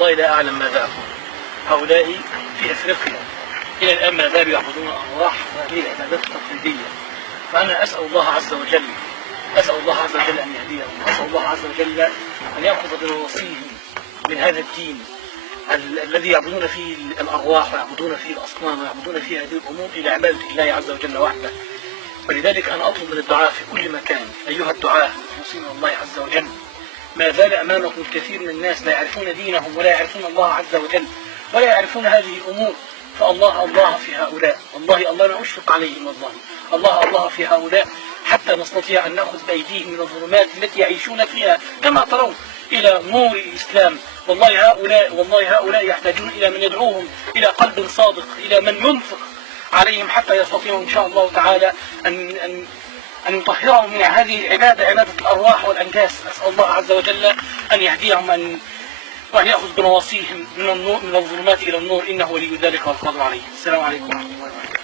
والله لا أعلم ماذا أقول. هؤلاء في أفريقيا إلى الآن ما زالوا يعبدون أرواح هذه العبادات التقليدية. فأنا أسأل الله عز وجل أن يهديهم، وأسأل الله عز وجل أن يأخذ بنواصيهم من هذا الدين الذي يعبدون فيه الأرواح ويعبدون فيه الأصنام ويعبدون فيه هذه الأمور إلى عبادة الله عز وجل وحده. ولذلك أنا أطلب من الدعاء في كل مكان، أيها الدعاة المخلصين الله عز وجل، ما زال أمامكم الكثير من الناس لا يعرفون دينهم ولا يعرفون الله عز وجل ولا يعرفون هذه الأمور. فالله في هؤلاء، والله الله لا أشفق عليهم، الله في هؤلاء حتى نستطيع أن نأخذ بأيديهم من الظلمات التي يعيشون فيها كما ترون إلى نور الإسلام. والله هؤلاء يحتاجون إلى من يدعوهم إلى قلب صادق، إلى من ينفق عليهم حتى يستطيعوا إن شاء الله تعالى أن يطهرهم من هذه العبادة، عبادة الأرواح والأنجاس. أسأل الله عز وجل أن يهديهم وأن يأخذ بنواصيهم من الظلمات إلى النور، إنه ولي ذلك والقادر عليه. السلام عليكم ورحمة الله وبركاته.